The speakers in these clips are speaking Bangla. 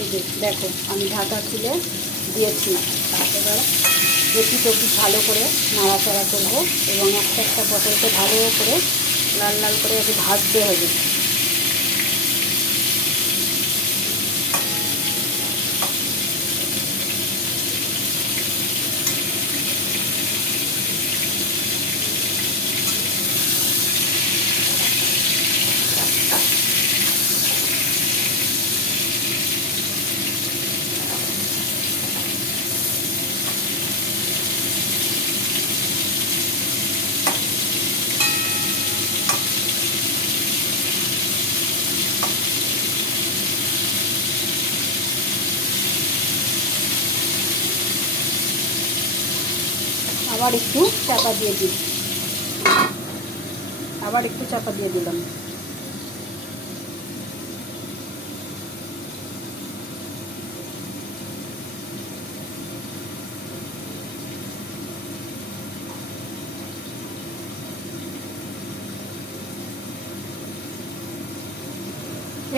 এই যে দেখো আমি ঢাকা খুলে দিয়েছি। এবার এটি টপি ভালো করে নাড়াচাড়া করবো এবং একটা একটা পটলকে ভালো করে লাল লাল করে একটু ভাজতে হবে। আবার একটু চাপা দিয়ে দিই, আবার একটু চাপা দিয়ে দিলাম।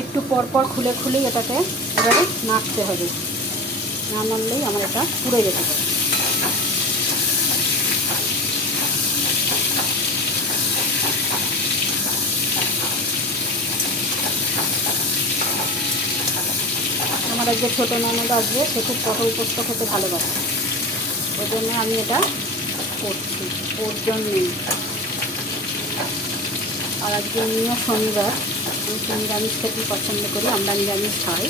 একটু পরপর খুলে খুলেই এটাকে এবারে নাড়তে হবে, না নাড়লেই আমার এটা পুড়ে যেতে হবে। আমার এক যে ছোটো ননদ আসবে, সে খুব পটল পোস্ত খেতে ভালোবাসে, ওই জন্য আমি এটা করছি ওর জন্যই। আর আজকে নিয়ে শনিবার, আমি নিরামিষ খেতে পছন্দ করি, আমরা নিরামিষ খাই,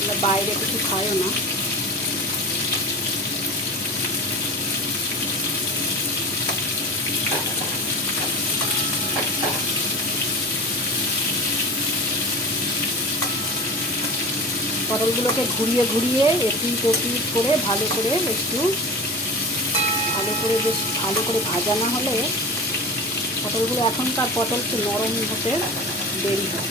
আমরা বাইরে কিছু খাইও না। পটলগুলোকে ঘুরিয়ে ঘুরিয়ে এপিট ওপিট করে ভালো করে একটু বেশ ভালো করে ভাজা না হলে পটলগুলো, এখনকার পটল একটু নরম হতে দেরি হয়।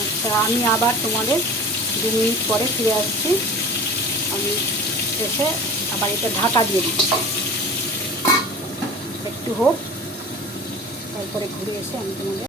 আচ্ছা, আমি আবার তোমাদের 2 মিনিট পরে ফিরে আসছি। আমি এসে আবার এটা ঢাকা দিয়ে দিচ্ছি, একটু হোক, তারপরে ঘুরে এসে আমি তোমাদের